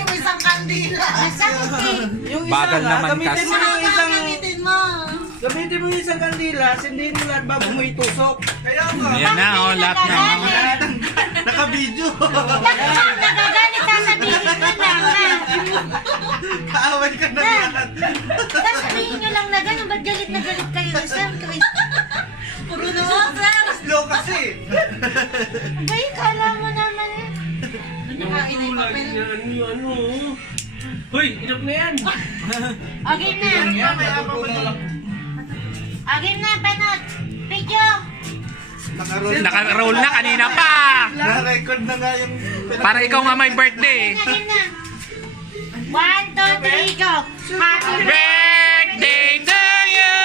yung isang kandila. Masakit eh. Yung Bagal isa naman gamitin kasi. mo yung isang... Gamitin mo. Gamitin mo yung isang kandila, sindihin mo lahat bago mo itusok. Kaya nga. Ayan na, oh, lahat na. Naka-video. Bakit nagagalit sasabihin nyo lang na? Kaaway ka na lahat. Sasabihin nyo lang na gano'n, ba't galit na galit kayo sa Sir Chris? Puro naman, sir. Slow kasi. Abay, kala mo naman eh. Nakain na yung papel. Ano? Hoy, inap na yan. Okay na. Okay na, panot. Video. Naka-roll na kanina pa. Na-record na nga yung... Para ikaw nga may birthday. Okay na. 1, 2, 3, go. Happy Birthday to you.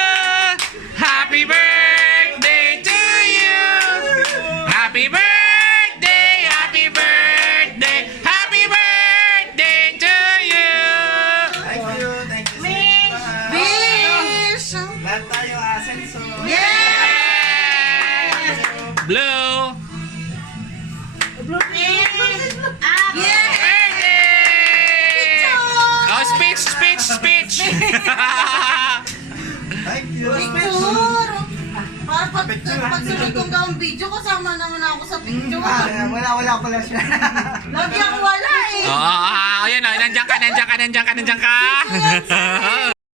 Happy birthday to you. Happy birthday, happy birthday, happy birthday to you. Thank you so Wish. much. Wish! Lahat tayo asenso. Yeah! Blue. Wish. Up. Yeah! Birthday. Oh, speech, speech, speech. Thank you. Picture! Pag sunod kong gawang video, kasama naman ako sa picture. Wala pala siya. Lagi ako wala eh. Oh, ayan oh, nandiyan ka.